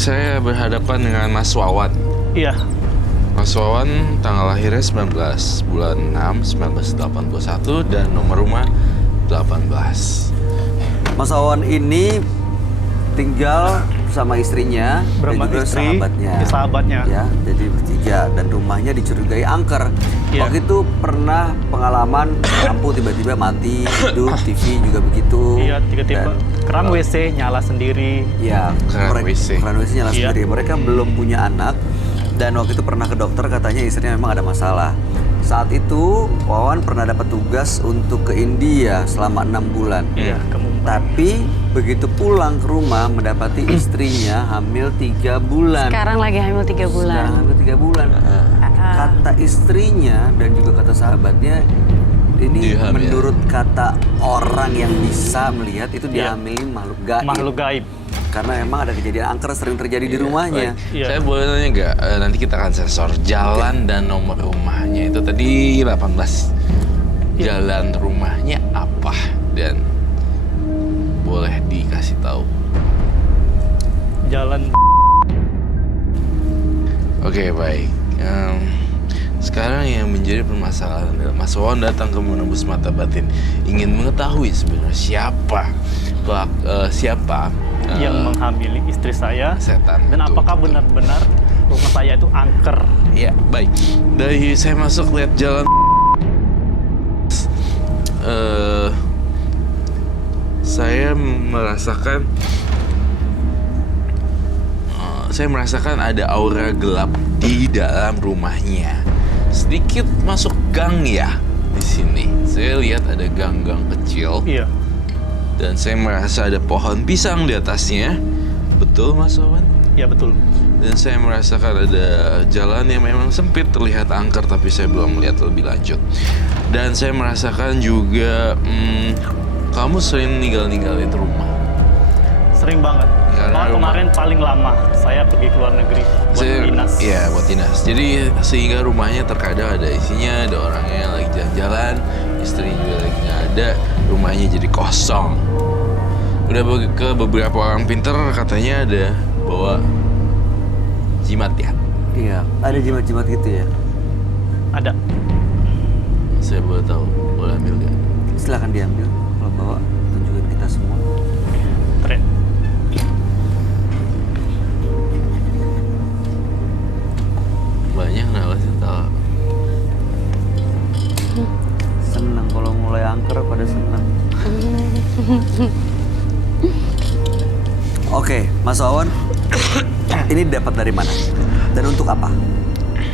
Saya berhadapan dengan Mas Wawan. Iya. Mas Wawan tanggal lahirnya 19 bulan 6 1981 dan nomor rumah 18. Mas Wawan ini tinggal sama istrinya dan juga Istri, sahabatnya. Sahabatnya. Ya, jadi bertiga dan rumahnya dicurigai angker. Iya. Waktu itu pernah pengalaman lampu tiba-tiba mati, hidup, TV juga begitu. Iya, tiba-tiba keran WC nyala sendiri. Ya, Keran WC. Keran WC nyala Iya. sendiri. Mereka belum punya anak dan waktu itu pernah ke dokter katanya istrinya memang ada masalah. Saat itu Wawan pernah dapat tugas untuk ke India selama 6 bulan. Iya, ke Mumbai. Tapi begitu pulang ke rumah mendapati istrinya hamil 3 bulan. Sekarang lagi hamil 3 bulan. Sekarang hamil 3 bulan. Kata istrinya dan juga kata sahabatnya, ini Dihamil. menurut kata orang yang bisa melihat itu Iya. dihamilin makhluk gaib. Makhluk gaib. Karena memang ada kejadian angker sering terjadi di rumahnya. Baik. Iya. Saya boleh nanya nggak? Nanti kita akan sensor jalan dan nomor rumahnya itu tadi 18. Iya. Jalan rumahnya apa dan boleh dikasih tahu. Jalan. Oke, baik. Sekarang yang menjadi permasalahan adalah Mas Wawan datang ke menembus mata batin, ingin mengetahui sebenarnya siapa Yang menghamili istri saya. setan Dan itu. apakah benar-benar rumah saya itu angker? Ya, baik. Dari saya masuk lihat jalan saya merasakan ada aura gelap di dalam rumahnya. Sedikit masuk gang ya di sini. Saya lihat ada gang-gang kecil Iya. dan saya merasa ada pohon pisang di atasnya. Betul, Mas Wawan? Iya, betul. Dan saya merasakan ada jalan yang memang sempit, terlihat angker, tapi saya belum melihat lebih lanjut. Dan saya merasakan juga kamu sering ninggalin rumah. Sering banget. Karena Malah rumah- kemarin paling lama saya pergi ke luar negeri buat dinas. Iya, buat dinas. Jadi sehingga rumahnya terkadang ada isinya, ada orangnya yang lagi jalan-jalan, istri juga lagi nggak ada, rumahnya jadi kosong. Udah ke beberapa orang pinter katanya ada bawa jimat ya. Iya, ada jimat-jimat gitu ya. Ada. Saya boleh tahu, boleh ambil nggak? Silakan diambil kalau bawa, tunjukin kita semua. Tren. Banyak kenapa sih tahu? Seneng kalau mulai angker pada seneng. Oke, Mas Wawan, ini dapat dari mana? Dan untuk apa?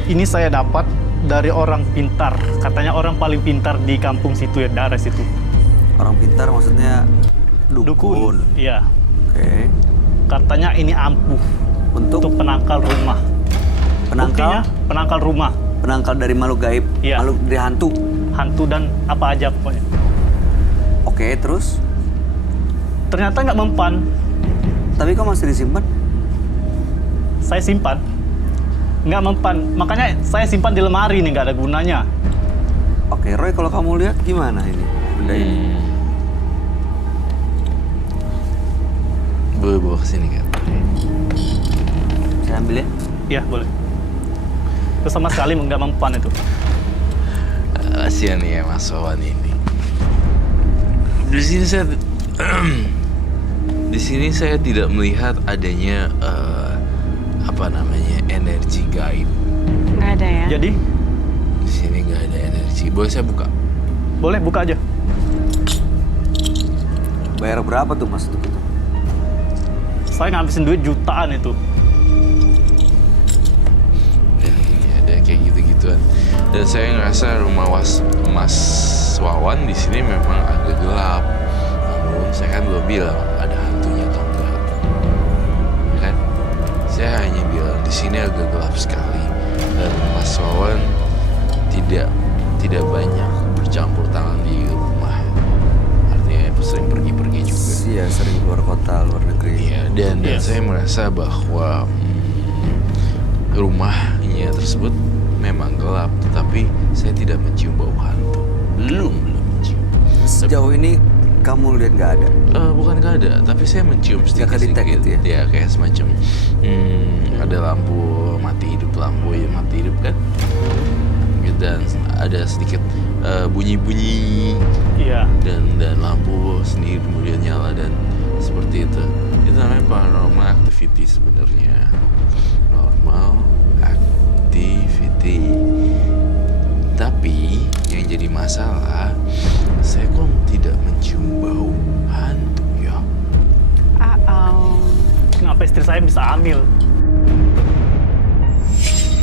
Ini saya dapat dari orang pintar. Katanya orang paling pintar di kampung situ ya, daerah situ. Orang pintar maksudnya dukun. Iya. Oke. Katanya ini ampuh untuk Untuk penangkal rumah. Buktinya penangkal, penangkal rumah, penangkal dari makhluk gaib, Iya. makhluk dari hantu. hantu dan apa aja pokoknya. Oke, terus? Ternyata nggak mempan. Tapi kok masih disimpan? Saya simpan. Nggak mempan. Makanya saya simpan di lemari nih, nggak ada gunanya. Oke, Roy, kalau kamu lihat gimana ini benda ini? Boleh bawa ke sini kan? Saya ambil ya. Iya, boleh. Itu sama sekali nggak mempan itu. Kasihan ya Mas Wawan ini. Di sini saya di sini saya tidak melihat adanya energi gaib. Nggak ada ya? Jadi, Di sini nggak ada energi. Boleh saya buka? boleh buka aja. Bayar berapa tuh Mas untuk itu? Saya ngabisin duit jutaan itu. Ya, ini ada kayak gitu-gituan. Dan saya ngerasa rumah Mas Wawan di sini memang agak gelap. Namun saya kan belum bilang ada hantunya atau enggak. Ya kan? Saya hanya bilang di sini agak gelap sekali. Dan Mas Wawan tidak banyak bercampur tangan di rumah. Artinya sering pergi-pergi juga. Iya, sering keluar kota, luar negeri. Iya, dan Yes. saya merasa bahwa rumahnya tersebut memang gelap, tetapi saya tidak mencium bau hantu. Belum mencium. Sejauh ini kamu lihat nggak ada? Bukan nggak ada, tapi saya mencium Nggak kedetek sedikit-sedikit. gitu ya? Ya kayak semacam ada lampu mati hidup, lampu yang mati hidup kan. Dan ada sedikit bunyi-bunyi. Iya. Dan lampu sendiri kemudian nyala dan seperti itu. Itu namanya paranormal activity sebenarnya. Normal activity. Tapi yang jadi masalah, saya kok tidak mencium bau hantu ya. Kenapa istri saya bisa hamil?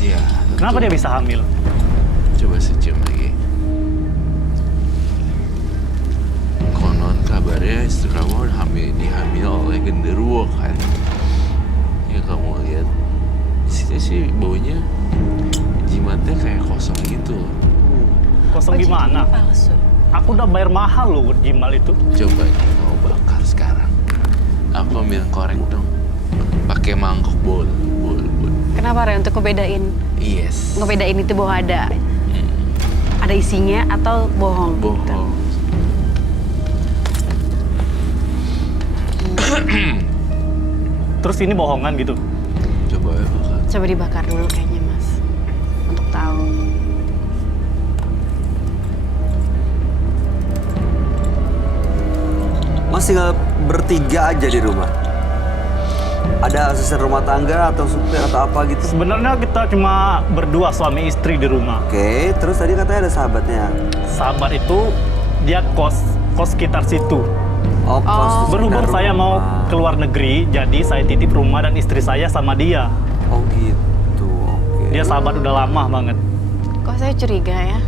Ya. tentu. Kenapa dia bisa hamil? Coba saya cium lagi. Konon kabarnya istri kamu dihamil oleh genderuwo kan? Ya kamu lihat, di sini sih baunya jimatnya kayak kosong gitu. Kosong gimana? Palsu. Aku udah bayar mahal loh buat gimbal itu. Coba nih mau bakar sekarang. Aku ambil korek dong. Pakai mangkok bol. Kenapa Re? Untuk ngebedain Yes. itu bahwa ada isinya atau bohong? Bohong. Terus ini bohongan gitu. Coba ya bakar. Coba dibakar dulu kayaknya Mas, untuk tahu. Mas tinggal bertiga aja di rumah. Ada asisten rumah tangga atau supir atau apa gitu? Sebenarnya kita cuma berdua suami istri di rumah. Oke, terus tadi katanya ada sahabatnya. Sahabat itu dia kos sekitar situ. Oh, kos di Berhubung sekitar saya mau rumah. keluar negeri, jadi saya titip rumah dan istri saya sama dia. Oh gitu, oke. Dia sahabat udah lama banget. Kok saya curiga ya?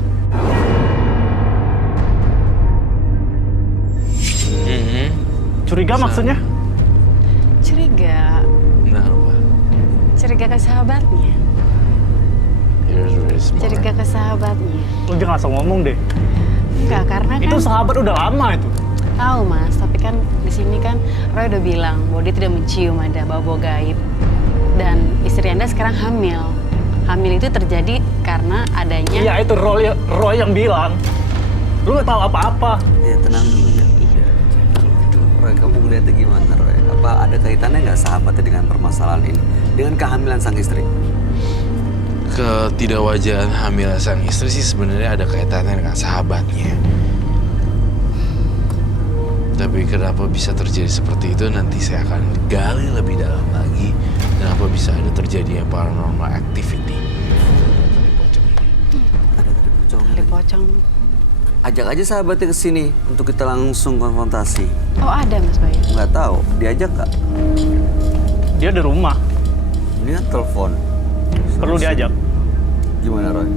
Curiga maksudnya? Curiga. Nah, apa? Curiga ke sahabatnya. Here's very smart. Curiga ke sahabatnya. Lu jangan langsung ngomong deh. Enggak, karena kan Itu sahabat udah lama itu. tahu Mas, tapi kan di sini kan Roy udah bilang bahwa dia tidak mencium ada bau-bau gaib. Dan istri Anda sekarang hamil. Hamil itu terjadi karena adanya Iya itu Roy yang bilang. Lu gak tahu apa-apa. Ya tenang dulu ya. Roy, kamu ngeliatnya gimana Roy? Apa ada kaitannya nggak sahabatnya dengan permasalahan ini? Dengan kehamilan sang istri? Ketidakwajaran hamil sang istri sih sebenarnya ada kaitannya dengan sahabatnya. Tapi kenapa bisa terjadi seperti itu nanti saya akan gali lebih dalam lagi. Kenapa bisa ada terjadinya paranormal activity. Ada tadi pocong. di pocong. Ajak aja sahabatnya ke sini untuk kita langsung konfrontasi. Oh ada Mas Bayu. Nggak tahu, diajak nggak? Dia di rumah. Ini kan telepon. Perlu diajak. Gimana Roy?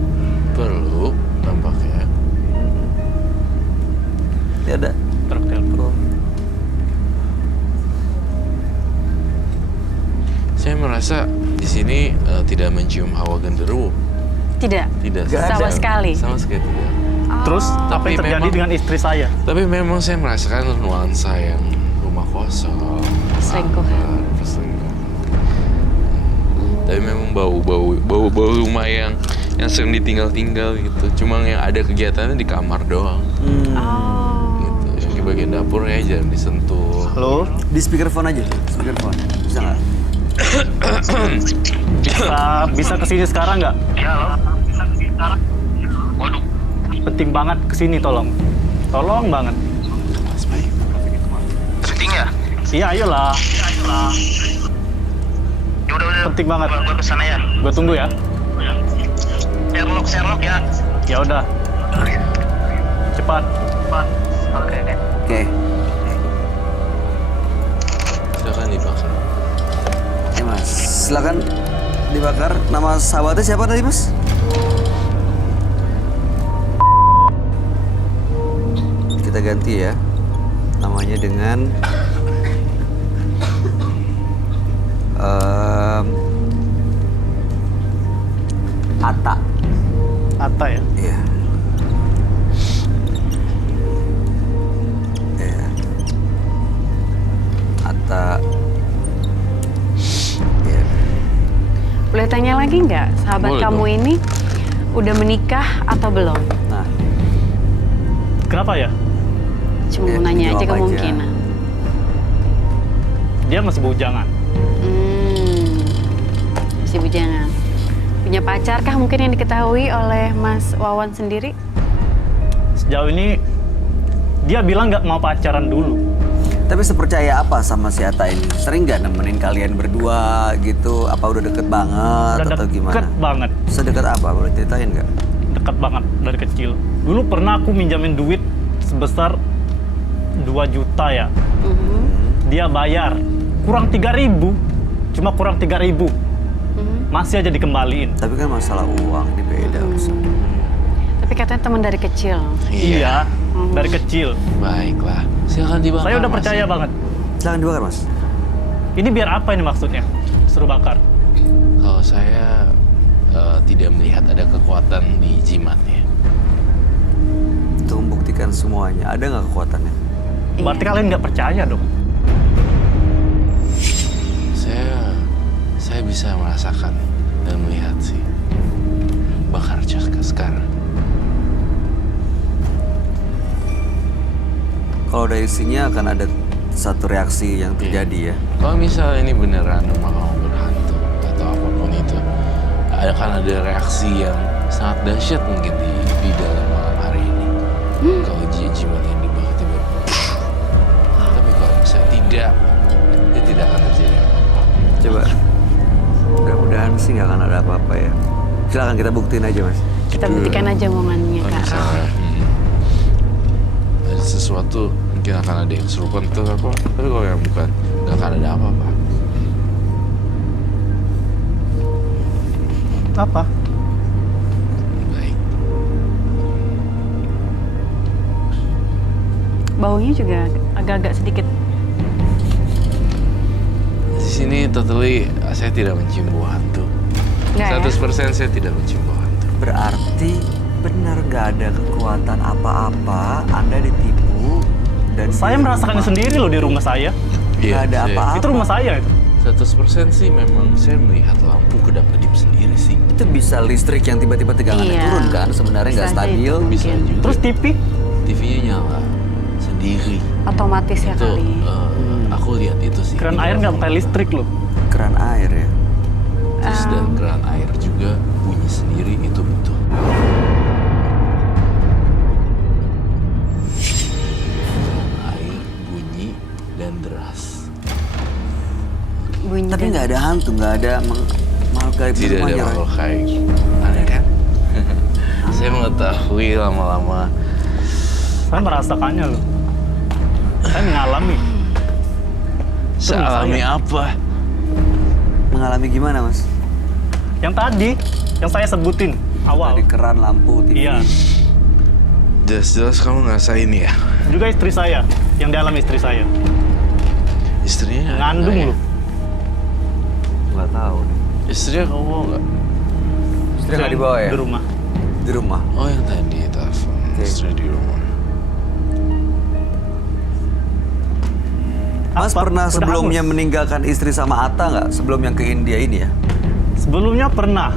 Perlu tampaknya. Ya ada. Truk telepon. Saya merasa di sini tidak mencium hawa genderuwo. Tidak. Tidak. Nggak ada. Sama sekali. Sama sekali tidak. Terus apa Tapi yang terjadi memang- dengan istri saya? Tapi memang saya merasakan nuansa yang rumah kosong. Selingkuhan. Perselingkuhan. Tapi memang bau rumah yang sering ditinggal-tinggal gitu. Cuma yang ada kegiatannya di kamar doang. Oh. Gitu. Yang di bagian dapurnya jarang disentuh. Halo? Di speakerphone aja. Speakerphone. Bisa nggak? Bisa kesini sekarang nggak? Ya, halo. Bisa kesini sekarang? Waduh. Penting banget kesini tolong. Tolong banget. Mas Bayu. Syuting ya? Iya ayolah. Ya udah. Penting banget. Gua kesana ya. Gue tunggu ya. Sherlock ya. Ya udah. Cepat. Oke. Oke. Silakan dibakar. Mas, silakan dibakar. Nama sahabatnya siapa tadi Mas? Kita ganti ya. Namanya dengan Atta. Atta ya. Iya. Iya. Atta. Iya. Boleh tanya lagi nggak, sahabat Boleh kamu dong. ini udah menikah atau belum? Nah, Kenapa ya? Cuma Ya, mau nanya aja jawab aja. kemungkinan. Dia masih bujangan. Masih bujangan. Punya pacar kah mungkin yang diketahui oleh Mas Wawan sendiri? Sejauh ini dia bilang nggak mau pacaran dulu. Tapi sepercaya apa sama si Atta ini? Sering nggak nemenin kalian berdua gitu? Apa udah deket banget Udah atau gimana? deket banget, Sedekat apa? Boleh ceritain nggak? deket banget dari kecil. Dulu pernah aku minjamin duit sebesar 2 juta ya. Dia bayar kurang 3.000, cuma kurang 3.000. Masih aja dikembaliin. Tapi kan masalah uang ini beda. urusannya. Tapi katanya teman dari kecil. Iya, dari kecil. Baiklah, silakan dibakar. Saya udah Mas. percaya banget. Silahkan dibakar mas. Ini biar apa ini maksudnya? Suruh bakar. Kalau saya tidak melihat ada kekuatan di jimatnya. Untuk membuktikan semuanya. Ada nggak kekuatannya? Berarti kalian nggak percaya dong? Saya bisa merasakan dan melihat sih. Bakar sekarang. Kalau ada isinya akan ada satu reaksi yang terjadi ya. Kalau misalnya ini beneran rumah kamu berhantu atau apapun itu, akan ada reaksi yang sangat dahsyat mungkin di dalam malam hari ini. Kalau jimat yang dibakar tiba. Tapi kalau misalnya tidak, dia tidak akan terjadi apa-apa. Coba. Mudah-mudahan sih nggak akan ada apa-apa ya. Silakan kita buktiin aja mas. Kita buktikan aja omongannya Kalau Kak. misalnya ada sesuatu, mungkin akan ada yang serupa untuk apa. Tapi kalau yang bukan, nggak akan ada apa-apa. Apa? Baik. Baunya juga agak-agak sedikit. Di sini totally saya tidak mencium bau hantu. Nggak ya? 100% saya tidak mencium bau hantu. Berarti benar nggak ada kekuatan apa-apa. Anda ditipu dan Saya merasakannya sendiri loh di rumah saya. Nggak ada apa-apa. Itu rumah saya itu. 100% sih memang saya melihat lampu kedap-kedip sendiri sih. Itu bisa listrik yang tiba-tiba tegangannya Iya. turun kan? Sebenarnya nggak Bisa aja stabil. itu. Bisa Mungkin. juga. Terus TV? TV-nya nyala sendiri. Otomatis ya Itu kali. aku lihat itu sih. Keran Di air nggak dalam pakai listrik loh. Keran air ya. Terus dan keran air juga bunyi sendiri itu betul. Air bunyi dan deras. Bunyi Tapi dan- nggak ada hantu, nggak ada makhluk gaib di Tidak ada rumahnya, Roy. makhluk gaib. Aneh kan? Saya mengetahui lama-lama. Saya merasakannya loh. Saya mengalami. Sealami apa? Mengalami gimana mas? Yang tadi, yang saya sebutin awal. Tadi keran lampu, TV. Iya. Jelas-jelas kamu ngerasain ya? Juga istri saya, yang dialami istri saya. Istrinya ada Ngandung nggak ya? loh. Nggak tahu nih. Istrinya kamu mau nggak? Istri nggak dibawa ya? Di rumah. Di rumah. Oh yang tadi telepon. Oke. Istri di rumah. Mas Apa? pernah Udah sebelumnya hangus. meninggalkan istri sama Atta nggak? Sebelum yang ke India ini ya? Sebelumnya pernah,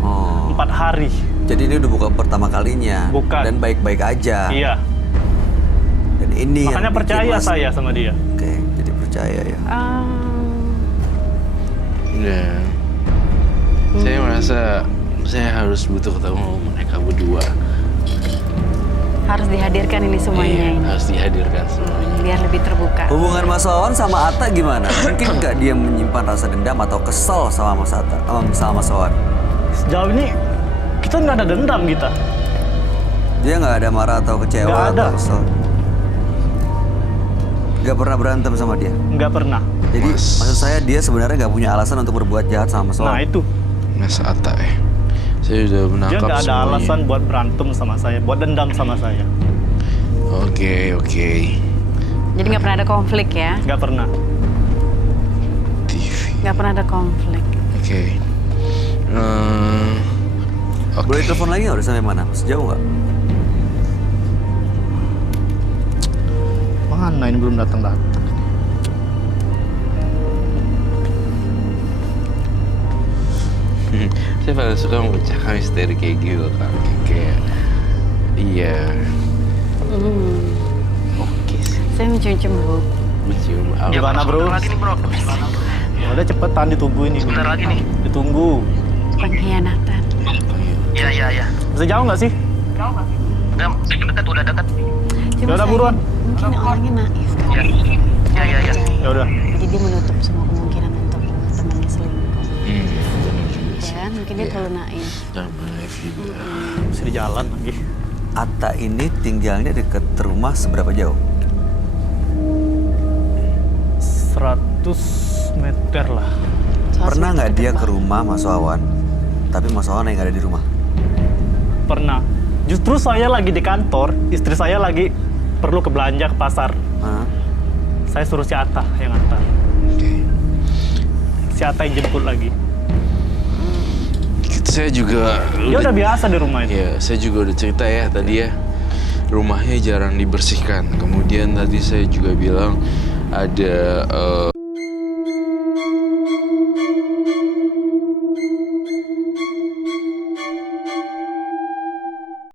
Oh. 4 hari. Jadi ini udah bukan pertama kalinya. Bukan. Dan baik-baik aja. Iya. Dan ini Makanya yang bikin percaya Mas- saya sama dia. Oke, jadi percaya ya. Ya. Saya merasa saya harus butuh ketemu mereka berdua. Harus dihadirkan ini semuanya Iya, ini. harus dihadirkan semuanya. Biar lebih terbuka. Hubungan Mas Wawan sama Atta gimana? Mungkin nggak dia menyimpan rasa dendam atau kesel sama Mas Atta, sama Mas Wawan? Sejauh ini kita nggak ada dendam kita. Dia nggak ada marah atau kecewa Nggak ada. atau kesel? Nggak pernah berantem sama dia? Nggak pernah. Jadi Mas- maksud saya dia sebenarnya nggak punya alasan untuk berbuat jahat sama Mas Wawan? Nah itu, Mas Atta ya. Saya sudah dia menangkap nggak ada semuanya. alasan buat berantem sama saya, buat dendam sama saya. Oke. Jadi nggak pernah ada konflik ya? Nggak pernah. TV. Nggak pernah ada konflik. Oke. Oke. Boleh telepon lagi nggak? Udah sampai mana? Sejauh nggak? Mana ini belum datang. Saya paling suka memecahkan misteri kayak gitu kan. Kayak iya. Saya mencium-cium bau. Cium Ya, Gimana, bro? Sebentar lagi nih bro. Ya udah cepetan ditunggu ini. Sebentar lagi nih. Ditunggu. Pengkhianatan. Iya. Bisa jauh nggak sih? Udah dekat, udah dekat. Cuma Yaudah, saya buruan. Mungkin orangnya naif kan. Iya. Iya. Ya udah. Jadi dia menutup semua kemungkinan untuk temannya selingkuh. Hmm. Ya kan? Mungkin dia Iya. terlalu naif. Sama naif juga. Bisa di jalan lagi. Atta ini tinggalnya deket rumah seberapa jauh? 100 meter lah. Pernah nggak dia ke rumah Mas Wawan, tapi Mas Wawan yang nggak ada di rumah? Pernah. Justru saya lagi di kantor, istri saya lagi perlu ke belanja ke pasar. Hah? Saya suruh si Atta yang antar. Oke. Si Atta yang jemput lagi. Saya juga Dia udah biasa di rumah itu. Ya, saya juga udah cerita ya tadi ya. Rumahnya jarang dibersihkan. Kemudian tadi saya juga bilang ada